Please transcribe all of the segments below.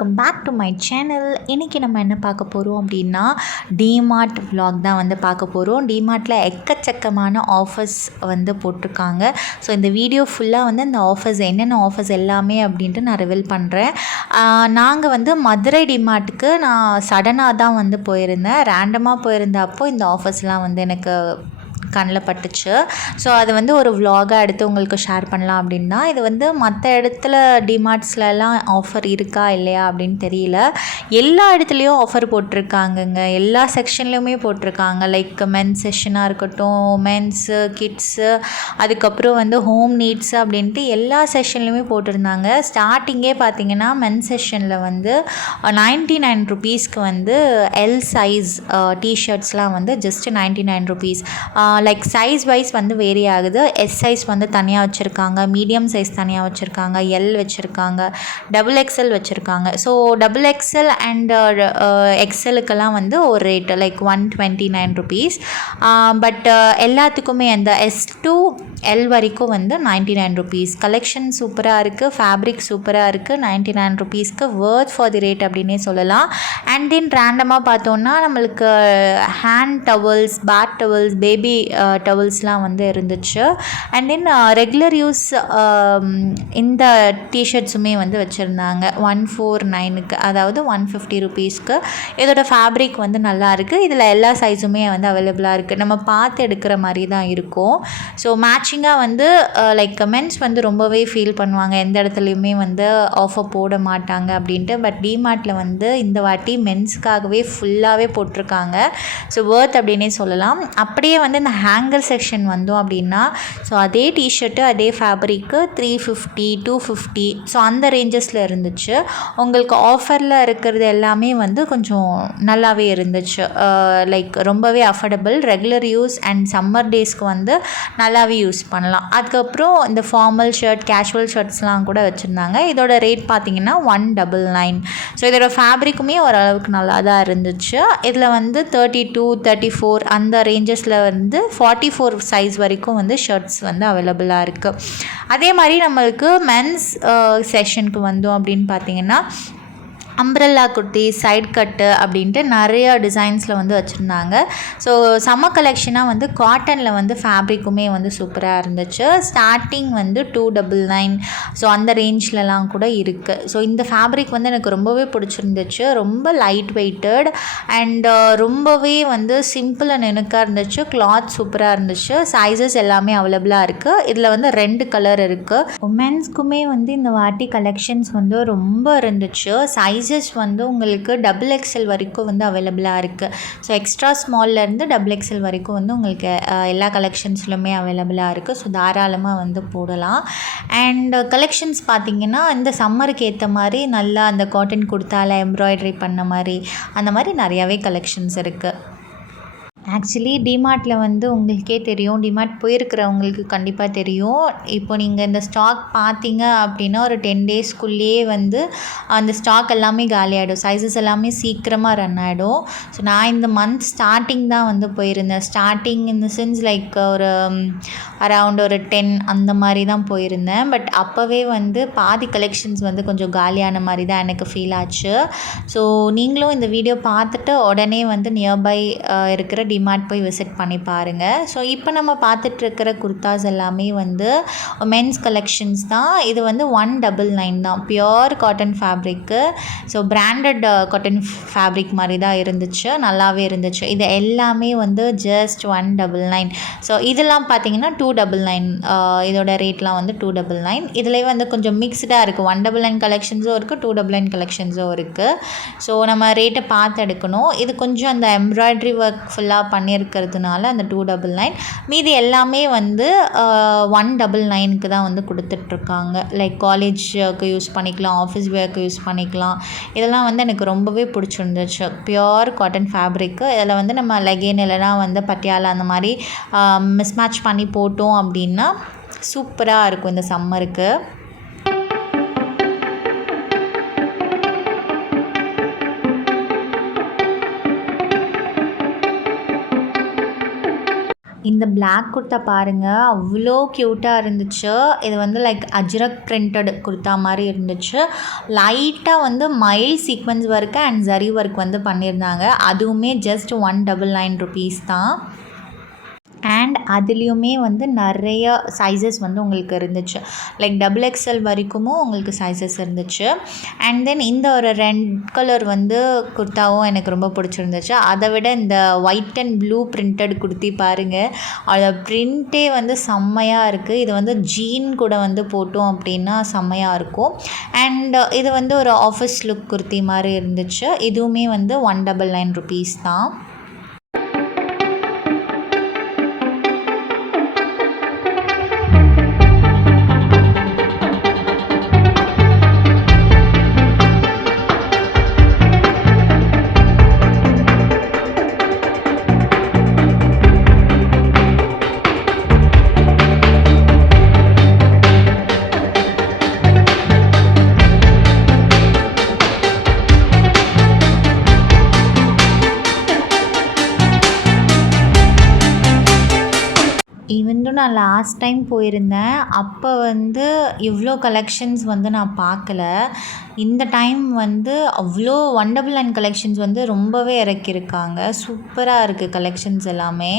Welcome back to my channel. இன்றைக்கி நம்ம என்ன பார்க்க போகிறோம் அப்படின்னா டிமார்ட் vlog தான் வந்து பார்க்க போகிறோம். டிமார்ட்டில் எக்கச்சக்கமான ஆஃபர்ஸ் வந்து போட்டிருக்காங்க. ஸோ இந்த வீடியோ ஃபுல்லாக வந்து இந்த ஆஃபர்ஸ் என்னென்ன ஆஃபர்ஸ் எல்லாமே அப்படின்ட்டு நான் ரிவீல் பண்ணுறேன். நாங்கள் வந்து மதுரை டிமார்ட்டுக்கு நான் சடனாக தான் வந்து போயிருந்தேன். ரேண்டமாக போயிருந்தப்போ இந்த ஆஃபர்ஸ்லாம் வந்து எனக்கு கண்ணில் பட்டுச்சு. ஸோ அது வந்து ஒரு vlog-ஆக எடுத்து உங்களுக்கு ஷேர் பண்ணலாம் அப்படின்னா, இது வந்து மற்ற இடத்துல டிமார்ட்ஸ்லலாம் ஆஃபர் இருக்கா இல்லையா அப்படின்னு தெரியல. எல்லா இடத்துலையும் ஆஃபர் போட்டிருக்காங்கங்க. எல்லா செக்ஷன்லையுமே போட்டிருக்காங்க. லைக் மென்ஸ் செக்ஷனாக இருக்கட்டும், மென்ஸு, கிட்ஸு, அதுக்கப்புறம் வந்து ஹோம் நீட்ஸு அப்படின்ட்டு எல்லா செக்ஷன்லையுமே போட்டிருந்தாங்க. ஸ்டார்டிங்கே பார்த்தீங்கன்னா மென்ஸ் செக்ஷனில் வந்து 99 ருபீஸ்க்கு வந்து எல் சைஸ் டிஷர்ட்ஸ்லாம் வந்து just 99 rupees. Like size wise வந்து வேரி ஆகுது. எஸ் சைஸ் வந்து தனியாக வச்சுருக்காங்க, மீடியம் சைஸ் தனியாக வச்சுருக்காங்க, எல் வச்சுருக்காங்க, டபுள் எக்ஸ்எல் வச்சுருக்காங்க. ஸோ டபுள் எக்ஸ்எல் அண்ட் எக்ஸ்எலுக்கெல்லாம் வந்து ஒரு ரேட்டு லைக் 129 ருபீஸ். பட் எல்லாத்துக்குமே அந்த எஸ் டு எல் வரைக்கும் வந்து 99 ருபீஸ். கலெக்ஷன் சூப்பராக இருக்குது, ஃபேப்ரிக் சூப்பராக இருக்குது. 99 ருபீஸ்க்கு வேர்த் ஃபார் தி ரேட் அப்படின்னே சொல்லலாம். அண்ட் தென் ரேண்டமாக பார்த்தோன்னா நம்மளுக்கு hand towels, bath towels, baby டவல்ஸ்லாம் வந்து இருந்துச்சு. அண்ட் தென் ரெகுலர் யூஸ் இந்த டிஷர்ட்ஸுமே வந்து வச்சுருந்தாங்க 149க்கு, அதாவது 150 ருபீஸ்க்கு. இதோட ஃபேப்ரிக் வந்து நல்லா இருக்குது. இதில் எல்லா சைஸுமே வந்து அவைலபிளாக இருக்குது. நம்ம பார்த்து எடுக்கிற மாதிரி தான் இருக்கும். ஸோ மேட்சிங்காக வந்து லைக் மென்ஸ் வந்து ரொம்பவே ஃபீல் பண்ணுவாங்க எந்த இடத்துலையுமே வந்து ஆஃபர் போட மாட்டாங்க அப்படின்ட்டு. பட் டிமார்ட்டில் வந்து இந்த வாட்டி மென்ஸுக்காகவே ஃபுல்லாகவே போட்டிருக்காங்க. ஸோ வேர்த் அப்படின்னே சொல்லலாம். அப்படியே வந்து இந்த ஹேங்கர் செக்ஷன் வந்தோம் அப்படின்னா, ஸோ அதே டிஷர்ட்டு அதே ஃபேப்ரிக்கு 350, 250, ஸோ அந்த ரேஞ்சஸில் இருந்துச்சு. உங்களுக்கு ஆஃபரில் இருக்கிறது எல்லாமே வந்து கொஞ்சம் நல்லாவே இருந்துச்சு. லைக் ரொம்பவே affordable, regular use and summer டேஸ்க்கு வந்து நல்லாவே யூஸ் பண்ணலாம். அதுக்கப்புறம் இந்த ஃபார்மல் ஷர்ட், கேஷுவல் ஷர்ட்ஸ்லாம் கூட வச்சுருந்தாங்க. இதோட ரேட் பார்த்திங்கன்னா 199. ஸோ இதோட ஃபேப்ரிக்குமே ஓரளவுக்கு நல்லா தான் இருந்துச்சு. இதில் வந்து 32, 34 அந்த ரேஞ்சஸில் வந்து 44 சைஸ் வரைக்கும் வந்து ஷர்ட்ஸ் வந்து அவைலபிளாக இருக்குது. அதே மாதிரி நம்மளுக்கு மென்ஸ் செக்ஷனுக்கு வந்தோம் அப்படின்னு பார்த்தீங்கன்னா அம்ப்ரெல்லா குர்த்தி, சைட் கட்டு அப்படின்ட்டு நிறைய டிசைன்ஸில் வந்து வச்சுருந்தாங்க. ஸோ சம்மர் கலெக்ஷனாக வந்து காட்டனில் வந்து ஃபேப்ரிக்குமே வந்து சூப்பராக இருந்துச்சு. ஸ்டார்டிங் வந்து 299, ஸோ அந்த ரேஞ்சிலலாம் கூட இருக்குது. ஸோ இந்த ஃபேப்ரிக் வந்து எனக்கு ரொம்பவே பிடிச்சிருந்துச்சு. ரொம்ப லைட் வெயிட்டட் அண்ட் ரொம்பவே வந்து சிம்பிள் அண்ட் நெனுக்காக இருந்துச்சு. கிளாத் சூப்பராக இருந்துச்சு. சைஸஸ் எல்லாமே அவைலபிளாக இருக்குது. இதில் வந்து 2 கலர் இருக்குது. உமன்ஸ்க்குமே வந்து இந்த வாட்டி கலெக்ஷன்ஸ் வந்து ரொம்ப இருந்துச்சு. சைஸஸ் வந்து உங்களுக்கு டபுள் எக்ஸ்எல் வரைக்கும் வந்து அவைலபிளாக இருக்குது. ஸோ எக்ஸ்ட்ரா ஸ்மால்லேருந்து டபுள் எக்ஸ்எல் வரைக்கும் வந்து உங்களுக்கு எல்லா கலெக்ஷன்ஸ்லுமே அவைலபிளாக இருக்குது. ஸோ தாராளமாக வந்து போடலாம். அண்ட் கலெக்ஷன்ஸ் பார்த்திங்கன்னா இந்த சம்மருக்கு ஏற்ற மாதிரி நல்லா அந்த காட்டன் குர்த்தால எம்ப்ராய்டரி பண்ண மாதிரி அந்த மாதிரி நிறையாவே கலெக்ஷன்ஸ் இருக்குது. ஆக்சுவலி டிமார்ட்டில் வந்து உங்களுக்கே தெரியும், டிமார்ட் போயிருக்கிறவங்களுக்கு கண்டிப்பாக தெரியும். இப்போ நீங்கள் இந்த ஸ்டாக் பார்த்தீங்க அப்படின்னா ஒரு 10 டேஸ்க்குள்ளேயே வந்து அந்த ஸ்டாக் எல்லாமே காலியாகிடும். சைஸஸ் எல்லாமே சீக்கிரமாக ரன் ஆகிடும். ஸோ நான் இந்த மந்த் ஸ்டார்டிங் தான் வந்து போயிருந்தேன். Starting in the sense like ஒரு அரவுண்ட் ஒரு 10 அந்த மாதிரி தான் போயிருந்தேன். பட் அப்போவே வந்து பாதி கலெக்ஷன்ஸ் வந்து கொஞ்சம் காலியான மாதிரி தான் எனக்கு ஃபீல் ஆச்சு. ஸோ நீங்களும் இந்த வீடியோ பார்த்துட்டு உடனே வந்து நியர்பை இருக்கிற டிமார்ட் போய் விசிட் பண்ணி பாருங்கள். ஸோ இப்போ நம்ம பார்த்துட்ருக்கிற குர்தாஸ் எல்லாமே வந்து மென்ஸ் கலெக்ஷன்ஸ் தான். இது வந்து 199 தான், pure cotton fabric. So branded cotton fabric மாதிரி தான் இருந்துச்சு, நல்லாவே இருந்துச்சு. இது எல்லாமே வந்து ஜஸ்ட் 199. ஸோ இதெல்லாம் பார்த்தீங்கன்னா 299. இதோட ரேட்லாம் வந்து 299. இதில் வந்து கொஞ்சம் மிக்ஸ்டாக இருக்குது. 199 கலெக்ஷன்ஸும் இருக்குது, 299 கலெக்ஷன்ஸும் இருக்குது. ஸோ நம்ம ரேட்டை பார்த்து எடுக்கணும். இது கொஞ்சம் அந்த எம்ப்ராய்டரி ஒர்க் ஃபுல்லாக பண்ணியிருக்கிறதுனால அந்த 299. மீதி எல்லாமே வந்து 199க்கு தான் வந்து கொடுத்துட்ருக்காங்க. லைக் காலேஜுக்கு யூஸ் பண்ணிக்கலாம், ஆஃபீஸ் வேர்க்கு யூஸ் பண்ணிக்கலாம். இதெல்லாம் வந்து எனக்கு ரொம்பவே பிடிச்சிருந்துச்சு. Pure cotton fabric. இதில் வந்து நம்ம லெகின் இல்லைனா வந்து பட்டியாலா அந்த மாதிரி மிஸ்மேட்ச் பண்ணி போட்டோம் அப்படின்னா சூப்பராக இருக்கும் இந்த சம்மருக்கு. இந்த பிளாக் குர்த்தா பாருங்கள், அவ்வளோ க்யூட்டாக இருந்துச்சு. இது வந்து லைக் அஜ்ரக் பிரிண்டட் குர்த்தா மாதிரி இருந்துச்சு. லைட்டாக வந்து mild sequence work and zari work வந்து பண்ணியிருந்தாங்க. அதுவுமே ஜஸ்ட் 199 ருபீஸ் தான். அண்ட் அதுலேயுமே வந்து நிறைய சைஸஸ் வந்து உங்களுக்கு இருந்துச்சு. லைக் XXL வரைக்கும் உங்களுக்கு சைஸஸ் இருந்துச்சு. அண்ட் தென் இந்த ஒரு ரெட் கலர் வந்து குர்த்தாவும் எனக்கு ரொம்ப பிடிச்சிருந்துச்சு. அதை விட இந்த white and blue printed kurti பாருங்கள், அதோட பிரிண்ட்டே வந்து செம்மையாக இருக்குது. இது வந்து ஜீன் கூட வந்து போட்டோம் அப்படின்னா செம்மையாக இருக்கும். அண்ட் இது வந்து ஒரு ஆஃபீஸ் லுக் குர்த்தி மாதிரி இருந்துச்சு. இதுவுமே வந்து 199 ருபீஸ் தான். ஈவன் நான் லாஸ்ட் டைம் போயிருந்தேன், அப்போ வந்து இவ்வளோ கலெக்ஷன்ஸ் வந்து நான் பார்க்கல. இந்த டைம் வந்து அவ்வளோ 199 கலெக்ஷன்ஸ் வந்து ரொம்பவே இறக்கியிருக்காங்க. சூப்பராக இருக்குது கலெக்ஷன்ஸ் எல்லாமே.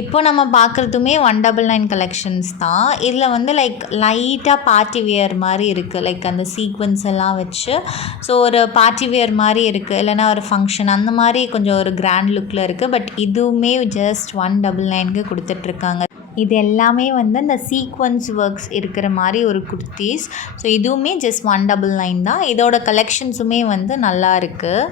இப்போ நம்ம பார்க்குறதுமே 199 கலெக்ஷன்ஸ் தான். இதில் வந்து லைக் லைட்டாக பார்ட்டி வியர் மாதிரி இருக்குது. லைக் அந்த சீக்வென்ஸ் எல்லாம் வச்சு ஸோ ஒரு பார்ட்டி வியர் மாதிரி இருக்குது. இல்லைனா ஒரு ஃபங்க்ஷன் அந்த மாதிரி கொஞ்சம் ஒரு கிராண்ட் லுக்கில் இருக்குது. பட் இதுவுமே ஜஸ்ட் 199க்கு கொடுத்துட்ருக்காங்க. இது எல்லாமே வந்து அந்த சீக்வன்ஸ் ஒர்க்ஸ் இருக்கிற மாதிரி ஒரு குர்த்தீஸ். ஸோ இதுவுமே ஜஸ்ட் 199 தான். இதோட கலெக்ஷன்ஸுமே வந்து நல்லா இருக்குது.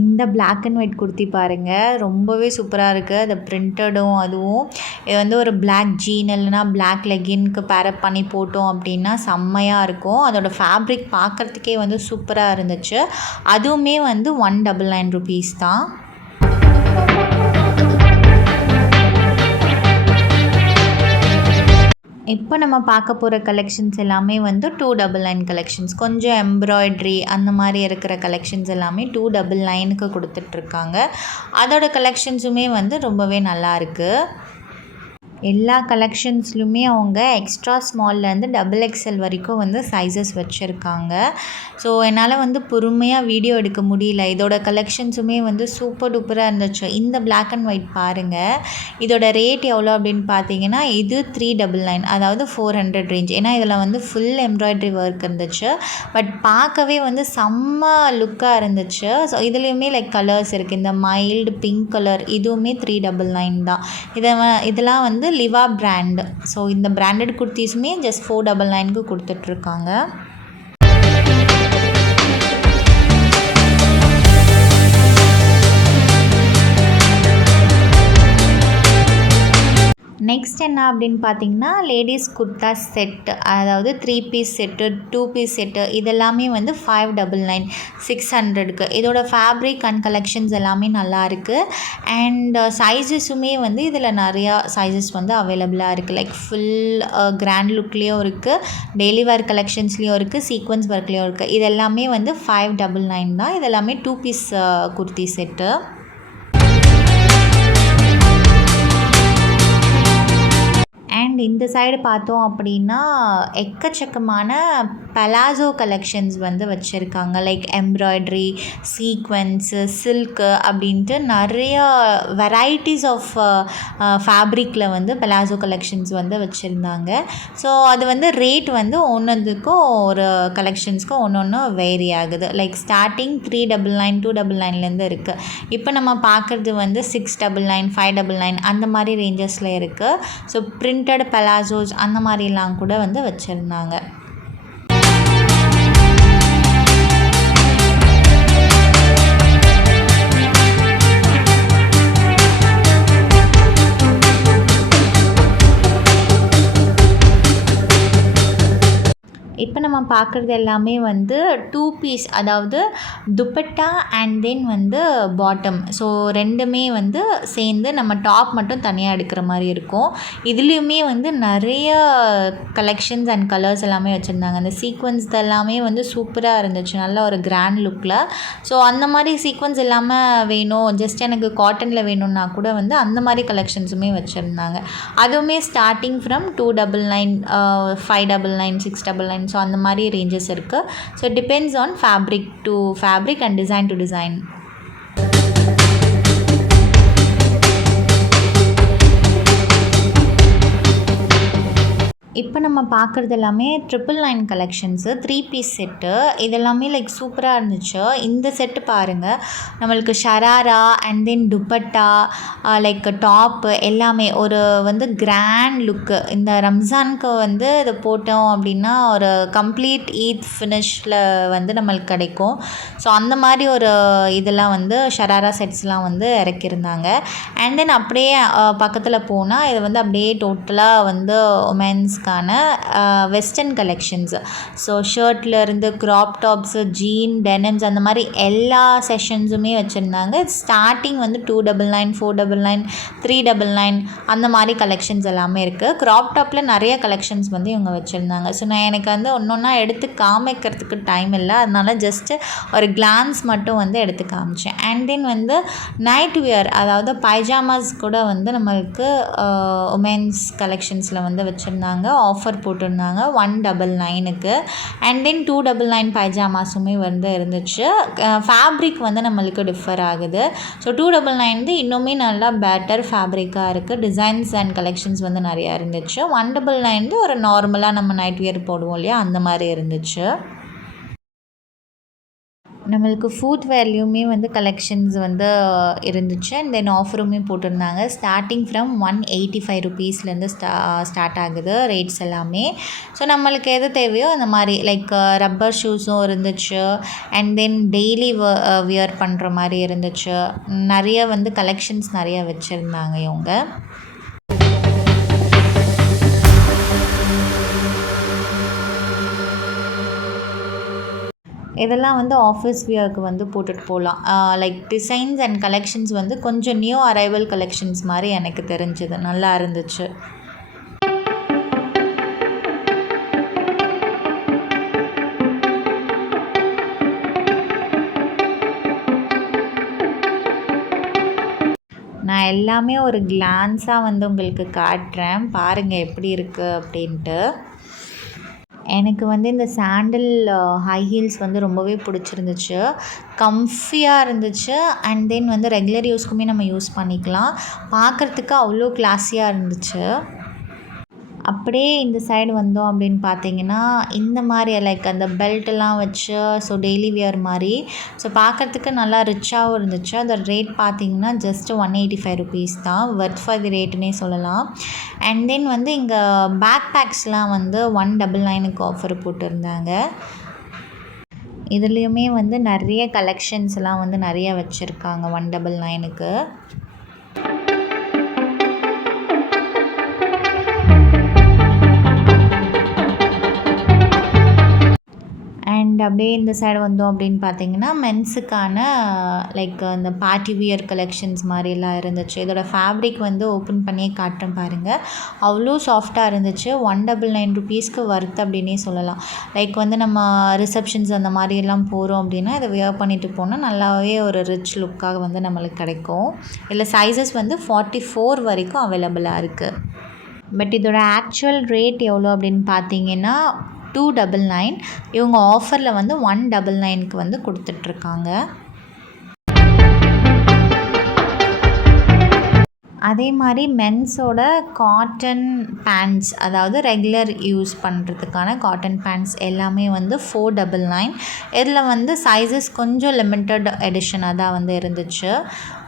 இந்த பிளாக் அண்ட் ஒயிட் குர்த்தி பாருங்கள், ரொம்பவே சூப்பராக இருக்குது. அது பிரிண்டடும் அதுவும் இது வந்து ஒரு பிளாக் ஜீன் இல்லைனா பிளாக் லெகின்க்கு பேரப் பண்ணி போட்டோம் அப்படின்னா செம்மையாக இருக்கும். அதோட ஃபேப்ரிக் பார்க்குறதுக்கே வந்து சூப்பராக இருந்துச்சு. அதுவுமே வந்து 199 ருபீஸ் தான். இப்போ நம்ம பார்க்க போகிற கலெக்ஷன்ஸ் எல்லாமே வந்து 299 கலெக்ஷன்ஸ். கொஞ்சம் எம்ப்ராய்ட்ரி அந்த மாதிரி இருக்கிற கலெக்ஷன்ஸ் எல்லாமே 299க்கு கொடுத்துட்ருக்காங்க. அதோட கலெக்ஷன்ஸுமே வந்து ரொம்பவே நல்லாயிருக்கு. எல்லா கலெக்ஷன்ஸ்லுமே அவங்க எக்ஸ்ட்ரா ஸ்மால்லேருந்து XXL வரைக்கும் வந்து சைஸஸ் வச்சுருக்காங்க. ஸோ என்னால் வந்து பொறுமையாக வீடியோ எடுக்க முடியல. இதோட கலெக்ஷன்ஸுமே வந்து சூப்பர் டூப்பராக இருந்துச்சு. இந்த பிளாக் அண்ட் ஒயிட் பாருங்கள், இதோட ரேட் எவ்வளோ அப்படின்னு பார்த்தீங்கன்னா இது 399, அதாவது 400 ரேஞ்ச். ஏன்னா இதில் வந்து ஃபுல் எம்ப்ராய்ட்ரி ஒர்க் இருந்துச்சு. பட் பார்க்கவே வந்து செம்ம லுக்காக இருந்துச்சு. ஸோ இதுலேயுமே லைக் கலர்ஸ் இருக்குது. இந்த மைல்டு பிங்க் கலர் இதுவுமே 399 தான். இதெல்லாம் வந்து லிவா பிராண்ட். ஸோ இந்த பிராண்டட் குர்த்திஸுமே ஜஸ்ட் 499க்கு கொடுத்துட்ருக்காங்க. நெக்ஸ்ட் என்ன அப்படின்னு பார்த்தீங்கன்னா லேடிஸ் குர்த்தா செட், அதாவது 3 பீஸ் செட்டு 2 பீஸ் செட்டு இதெல்லாமே வந்து 599 600க்கு. இதோட ஃபேப்ரிக் அண்ட் கலெக்ஷன்ஸ் எல்லாமே நல்லா இருக்குது. அண்ட் சைஸஸுமே வந்து இதில் நிறையா சைஸஸ் வந்து அவைலபிளாக இருக்குது. லைக் ஃபுல் கிராண்ட் லுக்லேயும் இருக்குது, டெய்லி வேர் கலெக்ஷன்ஸ்லேயும் இருக்குது, சீக்வன்ஸ் ஒர்க்லேயும் இருக்குது. இது எல்லாமே வந்து 599 தான். இது எல்லாமே 2 பீஸ் குர்த்தி செட்டு. அண்ட் இந்த சைடு பார்த்தோம் அப்படின்னா எக்கச்சக்கமான பலாசோ கலெக்ஷன்ஸ் வந்து வச்சுருக்காங்க. லைக் எம்ப்ராய்ட்ரி, சீக்வென்ஸு, சில்க்கு அப்படின்ட்டு நிறையா வெரைட்டிஸ் ஆஃப் ஃபேப்ரிக்கில் வந்து பலாசோ கலெக்ஷன்ஸ் வந்து வச்சுருந்தாங்க. ஸோ அது வந்து ரேட் வந்து ஒன்றுக்கும் ஒரு கலெக்ஷன்ஸ்க்கும் ஒன்று வேரி ஆகுது. லைக் ஸ்டார்டிங் 399 299லேருந்து இருக்குது. இப்போ நம்ம பார்க்குறது வந்து 699 599 அந்த மாதிரி ரேஞ்சஸில் இருக்குது. ஸோ பிரிண்டட் பலாசோஸ் அந்த மாதிரிலாம் கூட வந்து வச்சுருந்தாங்க. இப்போ நம்ம பார்க்குறது எல்லாமே வந்து 2 பீஸ், அதாவது துப்பட்டா அண்ட் தென் வந்து பாட்டம். ஸோ ரெண்டுமே வந்து சேர்ந்து நம்ம டாப் மட்டும் தனியாக எடுக்கிற மாதிரி இருக்கும். இதுலேயுமே வந்து நிறைய கலெக்ஷன்ஸ் அண்ட் கலர்ஸ் எல்லாமே வச்சுருந்தாங்க. அந்த சீக்வன்ஸ் எல்லாமே வந்து சூப்பராக இருந்துச்சு, நல்ல ஒரு கிராண்ட் லுக்கில். ஸோ அந்த மாதிரி சீக்வன்ஸ் இல்லாமல் வேணும், ஜஸ்ட் எனக்கு காட்டனில் வேணும்னா கூட வந்து அந்த மாதிரி கலெக்ஷன்ஸுமே வச்சுருந்தாங்க. அதுவுமே ஸ்டார்டிங் ஃப்ரம் 299, 599, 699. ஸோ அந்த மாதிரி ரேஞ்சஸ் இருக்குது. So depends on fabric to fabric and design to design. இப்போ நம்ம பார்க்குறது எல்லாமே 999 கலெக்ஷன்ஸு, 3 பீஸ் செட்டு. இதெல்லாமே லைக் சூப்பராக இருந்துச்சு. இந்த செட்டு பாருங்கள், நம்மளுக்கு sharara and then dupatta like top எல்லாமே ஒரு வந்து கிராண்ட் லுக்கு. இந்த ரம்ஜானுக்கு வந்து இதை போட்டோம் அப்படின்னா ஒரு கம்ப்ளீட் ஈத் ஃபினிஷில் வந்து நம்மளுக்கு கிடைக்கும். ஸோ அந்த மாதிரி ஒரு இதெல்லாம் வந்து ஷராரா செட்ஸ்லாம் வந்து இறக்கியிருந்தாங்க. அண்ட் தென் அப்படியே பக்கத்தில் போனால் இது வந்து அப்படியே டோட்டலாக வந்து உமென்ஸ் வெஸ்டர்ன் கலெக்ஷன்ஸ். ஸோ ஷர்ட்லேருந்து க்ராப் டாப்ஸு, ஜீன், டெனிம்ஸ் அந்த மாதிரி எல்லா செஷன்ஸுமே வச்சுருந்தாங்க. ஸ்டார்டிங் வந்து 299, 499, 399 அந்த மாதிரி கலெக்ஷன்ஸ் எல்லாமே இருக்குது. க்ராப் டாப்பில் நிறைய கலெக்ஷன்ஸ் வந்து இவங்க வச்சுருந்தாங்க. ஸோ நான் எனக்கு வந்து ஒன்றா எடுத்து காமிக்கிறதுக்கு டைம் இல்லை, அதனால ஜஸ்ட்டு ஒரு கிளான்ஸ் மட்டும் வந்து எடுத்து காமிச்சேன். அண்ட் தென் வந்து நைட் வியர், அதாவது பைஜாமாஸ் கூட வந்து நம்மளுக்கு உமென்ஸ் கலெக்ஷன்ஸில் வந்து வச்சுருந்தாங்க. ஆஃபர் போட்டிருந்தாங்க 199க்கு. அண்ட் தென் 299 பைஜாமாஸுமே வந்து இருந்துச்சு. ஃபேப்ரிக் வந்து நம்மளுக்கு டிஃபர் ஆகுது. ஸோ 299 இன்னுமே நல்லா பெட்டர் ஃபேப்ரிக்காக இருக்குது. டிசைன்ஸ் அண்ட் கலெக்ஷன்ஸ் வந்து நிறையா இருந்துச்சு. 199 ஒரு நார்மலாக நம்ம நைட் வியர் போடுவோம் இல்லையா, அந்த மாதிரி இருந்துச்சு. நம்மளுக்கு ஃபுட் வேர்லேயுமே வந்து கலெக்ஷன்ஸ் வந்து இருந்துச்சு. அண்ட் தென் ஆஃபருமே போட்டிருந்தாங்க. ஸ்டார்டிங் ஃப்ரம் 185 ருபீஸ்லேருந்து ஸ்டார்ட் ஆகுது ரேட்ஸ் எல்லாமே. ஸோ நம்மளுக்கு எது தேவையோ அந்த மாதிரி லைக் ரப்பர் ஷூஸும் இருந்துச்சு. அண்ட் தென் டெய்லி வியர் பண்ணுற மாதிரி இருந்துச்சு. நிறைய வந்து கலெக்ஷன்ஸ் நிறைய வச்சுருந்தாங்க இவங்க. இதெல்லாம் வந்து ஆஃபீஸ் வியருக்கு வந்து போட்டுட்டு போகலாம். லைக் டிசைன்ஸ் அண்ட் கலெக்ஷன்ஸ் வந்து கொஞ்சம் நியூ அரைவல் கலெக்ஷன்ஸ் மாதிரி எனக்கு தெரிஞ்சுது, நல்லா இருந்துச்சு. நான் எல்லாமே ஒரு கிளான்ஸாக வந்து உங்களுக்கு காட்டுறேன், பாருங்கள் எப்படி இருக்குது அப்படின்ட்டு. எனக்கு வந்து இந்த சாண்டில் ஹை ஹீல்ஸ் வந்து ரொம்பவே பிடிச்சிருந்துச்சு. கம்ஃபியாக இருந்துச்சு. அண்ட் தென் வந்து ரெகுலர் யூஸ்க்குமே நம்ம யூஸ் பண்ணிக்கலாம். பார்க்குறதுக்கு அவ்வளோ கிளாஸியாக இருந்துச்சு. அப்படியே இந்த சைடு வந்தோம் அப்படின்னு பார்த்தீங்கன்னா இந்த மாதிரி லைக் அந்த பெல்ட்டெல்லாம் வச்சு, ஸோ டெய்லி வியர் மாதிரி. ஸோ பார்க்குறதுக்கு நல்லா ரிச்சாகவும் இருந்துச்சு. அதோட ரேட் பார்த்தீங்கன்னா ஜஸ்ட் 185 ருபீஸ் தான். வர்த் ஃபார் தி ரேட்டுன்னே சொல்லலாம். அண்ட் தென் வந்து இங்கே பேக் பேக்ஸ்லாம் வந்து 199க்கு ஆஃபர் போட்டிருந்தாங்க. இதுலேயுமே வந்து நிறைய கலெக்ஷன்ஸ்லாம் வந்து நிறைய வச்சுருக்காங்க 199க்கு. அண்ட் அப்படியே இந்த சைடு வந்தோம் அப்படின்னு பார்த்தீங்கன்னா மென்ஸுக்கான லைக் இந்த பார்ட்டி வியர் கலெக்ஷன்ஸ் மாதிரிலாம் இருந்துச்சு. இதோட ஃபேப்ரிக் வந்து ஓப்பன் பண்ணியே காட்டுறேன் பாருங்கள், அவ்வளோ சாஃப்டாக இருந்துச்சு. 199 ருபீஸ்க்கு வர்த் அப்படின்னே சொல்லலாம். லைக் வந்து நம்ம ரிசப்ஷன்ஸ் அந்த மாதிரியெல்லாம் போகிறோம் அப்படின்னா இதை வியர் பண்ணிட்டு போனால் நல்லாவே ஒரு ரிச் லுக்காக வந்து நம்மளுக்கு கிடைக்கும். இல்லை சைஸஸ் வந்து 44 வரைக்கும் அவைலபிளாக இருக்குது. பட் இதோட ஆக்சுவல் ரேட் எவ்வளோ அப்படின்னு பார்த்தீங்கன்னா 299. இவங்க ஆஃபரில் வந்து 199க்கு வந்து கொடுத்துட்ருக்காங்க. அதே மாதிரி மென்ஸோட காட்டன் பேண்ட்ஸ், அதாவது ரெகுலர் யூஸ் பண்ணுறதுக்கான காட்டன் பேண்ட்ஸ் எல்லாமே வந்து 499. இதில் வந்து சைஸஸ் கொஞ்சம் லிமிட்டட் எடிஷனாக தான் வந்து இருந்துச்சு.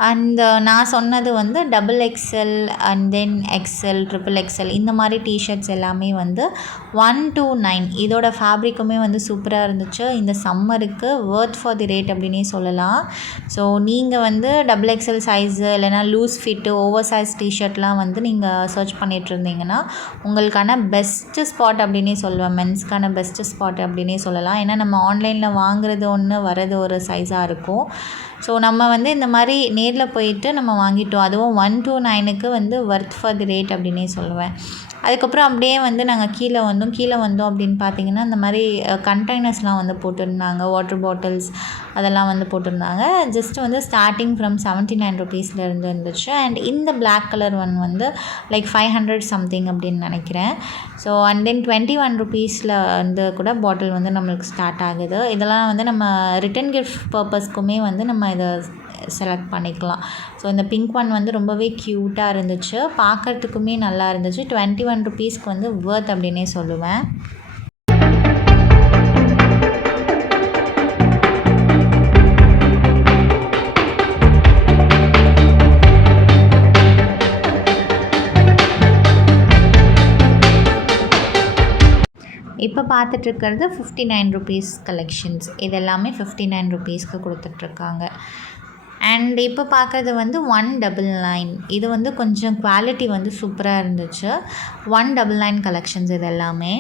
அண்ட் நான் சொன்னது வந்து XXL and then XL, XXXL இந்த மாதிரி டிஷர்ட்ஸ் எல்லாமே வந்து 129. இதோட ஃபேப்ரிக்குமே வந்து சூப்பராக இருந்துச்சு. இந்த சம்மருக்கு வர்த் ஃபார் தி ரேட் அப்படின்னே சொல்லலாம். ஸோ நீங்கள் வந்து XXL சைஸு இல்லைனா loose fit, over over size டிஷர்ட்லாம் வந்து நீங்கள் சர்ச் பண்ணிகிட்டு இருந்தீங்கன்னா உங்களுக்கான பெஸ்ட்டு ஸ்பாட் அப்படின்னே சொல்லுவேன். மென்ஸ்க்கான பெஸ்ட்டு ஸ்பாட் அப்படின்னே சொல்லலாம். ஏன்னா நம்ம ஆன்லைனில் வாங்குறது ஒன்று, வரது ஒரு சைஸாக இருக்கும். ஸோ நம்ம வந்து இந்த மாதிரி நேரில் போயிட்டு நம்ம வாங்கிட்டோம். அதுவும் 129க்கு வந்து ஒர்த் ஃபார் தி ரேட் அப்படின்னே சொல்லுவேன். அதுக்கப்புறம் அப்படியே வந்து நாங்கள் கீழே வந்தோம் அப்படின்னு பார்த்தீங்கன்னா இந்த மாதிரி கண்டெய்னர்ஸ்லாம் வந்து போட்டிருந்தாங்க. வாட்டர் பாட்டில்ஸ் அதெல்லாம் வந்து போட்டிருந்தாங்க. ஜஸ்ட் வந்து ஸ்டார்டிங் ஃப்ரம் 79 ருபீஸ்லேருந்து இருந்துச்சு. அண்ட் இந்த பிளாக் கலர் ஒன் வந்து லைக் 500 சம்திங் அப்படின்னு நினைக்கிறேன். ஸோ அண்ட் தென் 21 ருபீஸில் வந்து கூட பாட்டில் வந்து நம்மளுக்கு ஸ்டார்ட் ஆகுது. இதெல்லாம் வந்து நம்ம ரிட்டன் கிஃப்ட் பர்பஸ்க்குமே வந்து நம்ம இதை செலக்ட் பண்ணிக்கலாம். ஸோ இந்த பிங்க் ஒன் வந்து ரொம்பவே க்யூட்டாக இருந்துச்சு, பார்க்குறதுக்குமே நல்லா இருந்துச்சு. 21 ருபீஸ்க்கு வந்து வர்த் அப்படின்னே சொல்லுவேன். இப்போ பார்த்துட்ருக்கிறது 59 ருபீஸ் கலெக்ஷன்ஸ். இதெல்லாமே 59 ருபீஸ்க்கு கொடுத்துட்ருக்காங்க. அண்ட் இப்போ பார்க்குறது வந்து 199. இது வந்து கொஞ்சம் குவாலிட்டி வந்து சூப்பராக இருந்துச்சு. 199 கலெக்ஷன்ஸ் இது எல்லாமே.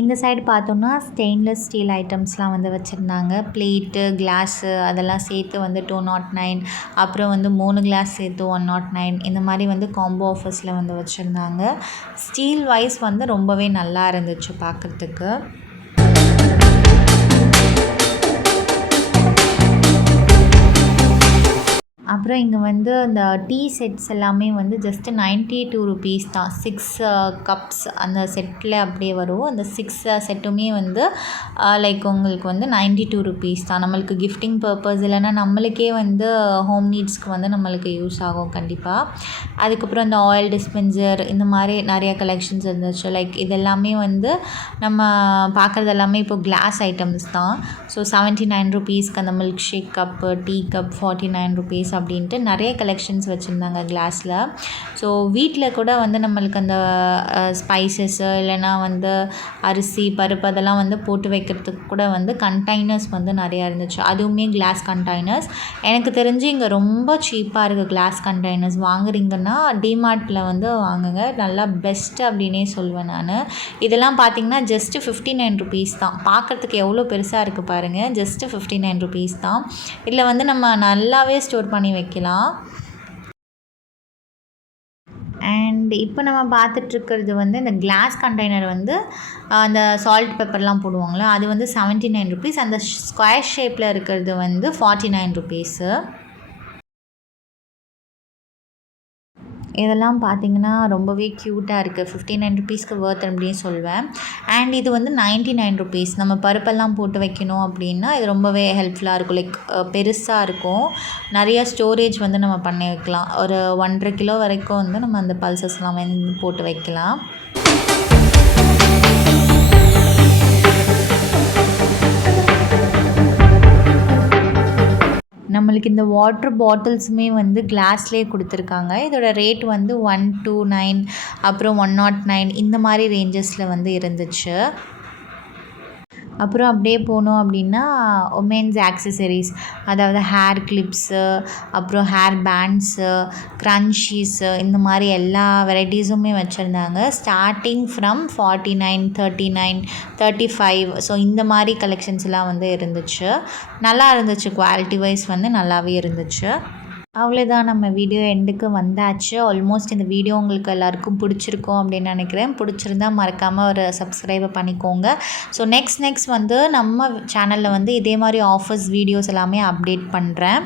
இந்த சைடு பார்த்தோன்னா ஸ்டெயின்லெஸ் ஸ்டீல் ஐட்டம்ஸ்லாம் வந்து வச்சுருந்தாங்க. பிளேட்டு, கிளாஸு அதெல்லாம் சேர்த்து வந்து 209, அப்புறம் வந்து 3 கிளாஸ் சேர்த்து 109, இந்த மாதிரி வந்து காம்போ ஆஃபர்ஸில் வந்து வச்சுருந்தாங்க. ஸ்டீல் வைஸ் வந்து ரொம்பவே நல்லா இருந்துச்சு பார்க்குறதுக்கு. அப்புறம் இங்கே வந்து இந்த டீ செட்ஸ் எல்லாமே வந்து ஜஸ்ட்டு 92 ருபீஸ் தான். 6 கப்ஸ் அந்த செட்டில் அப்படியே வரும். அந்த 6 செட்டுமே வந்து லைக் உங்களுக்கு வந்து 92 ருபீஸ் தான். நம்மளுக்கு கிஃப்டிங் பர்பஸ் இல்லைனா நம்மளுக்கே வந்து ஹோம் நீட்ஸ்க்கு வந்து நம்மளுக்கு யூஸ் ஆகும் கண்டிப்பாக. அதுக்கப்புறம் இந்த ஆயில் டிஸ்பென்சர் இந்த மாதிரி நிறையா கலெக்ஷன்ஸ் இருந்துச்சு. லைக் இதெல்லாமே வந்து நம்ம பார்க்குறது எல்லாமே இப்போ கிளாஸ் ஐட்டம்ஸ் தான். ஸோ 79 ருபீஸ்க்கு அந்த milk shake cup, tea cup 49 rupees அப்படின்ட்டு நிறைய கலெக்ஷன்ஸ் வச்சுருந்தாங்க கிளாஸில். ஸோ வீட்டில் கூட வந்து நம்மளுக்கு அந்த ஸ்பைசஸ்ஸு இல்லைனா வந்து அரிசி, பருப்பு அதெல்லாம் வந்து போட்டு வைக்கிறதுக்கு கூட வந்து கண்டெய்னர்ஸ் வந்து நிறையா இருந்துச்சு. அதுவுமே கிளாஸ் கண்டெய்னர்ஸ். எனக்கு தெரிஞ்சு இங்கே ரொம்ப சீப்பாக இருக்குது கிளாஸ் கண்டெய்னர்ஸ். வாங்குறீங்கன்னா டிமார்ட்டில் வந்து வாங்குங்க, நல்லா பெஸ்ட்டு அப்படின்னே சொல்வேன் நான். இதெல்லாம் பார்த்திங்கன்னா ஜஸ்ட்டு 59 ருபீஸ் தான். பார்க்குறதுக்கு எவ்வளோ பெருசாக இருக்குது பாருங்கள். ஜஸ்ட்டு 59 ருபீஸ் தான். இதில் வந்து நம்ம நல்லாவே ஸ்டோர் பண்ணி வைக்கலாம். அண்ட் இப்போ நம்ம பார்த்துட்ருக்கிறது வந்து இந்த கிளாஸ் கண்டெய்னர் வந்து அந்த சால்ட் பெப்பர்லாம் போடுவாங்களே அது வந்து 79 ருபீஸ். அந்த ஸ்கொயர் ஷேப்பில் இருக்கிறது வந்து 49 ருபீஸு. இதெல்லாம் பார்த்திங்கன்னா ரொம்பவே க்யூட்டாக இருக்குது. 59 ருபீஸ்க்கு வர்த் அப்படின்னு சொல்வேன். அண்ட் இது வந்து 99 ருபீஸ். நம்ம பருப்பெல்லாம் போட்டு வைக்கணும் அப்படின்னா இது ரொம்பவே ஹெல்ப்ஃபுல்லாக இருக்கும். லைக் பெருசாக இருக்கும், நிறையா ஸ்டோரேஜ் வந்து நம்ம பண்ணி வைக்கலாம். ஒரு 1.5 கிலோ வரைக்கும் வந்து நம்ம அந்த பல்சஸ்லாம் வந்து போட்டு வைக்கலாம். நம்மளுக்கு இந்த வாட்டர் பாட்டில்ஸுமே வந்து கிளாஸ்லேயே கொடுத்துருக்காங்க. இதோட ரேட் வந்து 129 அப்புறம் 109 இந்த மாதிரி ரேஞ்சஸில் வந்து இருந்துச்சு. அப்புறம் அப்படியே போனோம் அப்படின்னா உமென்ஸ் ஆக்சசரிஸ், அதாவது ஹேர் கிளிப்ஸு, அப்புறம் ஹேர் பேண்ட்ஸு, க்ரன்ச்சீஸு இந்த மாதிரி எல்லா வெரைட்டிஸுமே வச்சுருந்தாங்க. ஸ்டார்டிங் ஃப்ரம் 49, 39, 35 ஸோ இந்த மாதிரி கலெக்ஷன்ஸ்லாம் வந்து இருந்துச்சு. நல்லா இருந்துச்சு, குவாலிட்டி வைஸ் வந்து நல்லாவே இருந்துச்சு. அவ்வளோதான், நம்ம வீடியோ எண்டுக்கு வந்தாச்சு. ஆல்மோஸ்ட் இந்த வீடியோ உங்களுக்கு எல்லாருக்கும் பிடிச்சிருக்கும் அப்படின்னு நினைக்கிறேன். பிடிச்சிருந்தா மறக்காமல் ஒரு சப்ஸ்கிரைபை பண்ணிக்கோங்க. ஸோ நெக்ஸ்ட் வந்து நம்ம சேனலில் வந்து இதே மாதிரி ஆஃபர்ஸ் வீடியோஸ் எல்லாமே அப்டேட் பண்ணுறேன்.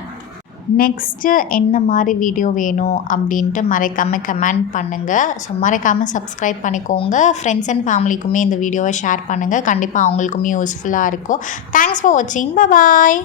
நெக்ஸ்ட்டு என்ன மாதிரி வீடியோ வேணும் அப்படின்ட்டு மறக்காமல் கமெண்ட் பண்ணுங்கள். ஸோ மறக்காமல் சப்ஸ்கிரைப் பண்ணிக்கோங்க. ஃப்ரெண்ட்ஸ் அண்ட் ஃபேமிலிக்குமே இந்த வீடியோவை ஷேர் பண்ணுங்கள். கண்டிப்பாக அவங்களுக்குமே யூஸ்ஃபுல்லாக இருக்கும். தேங்க்ஸ் ஃபார் வாட்சிங். பாய்.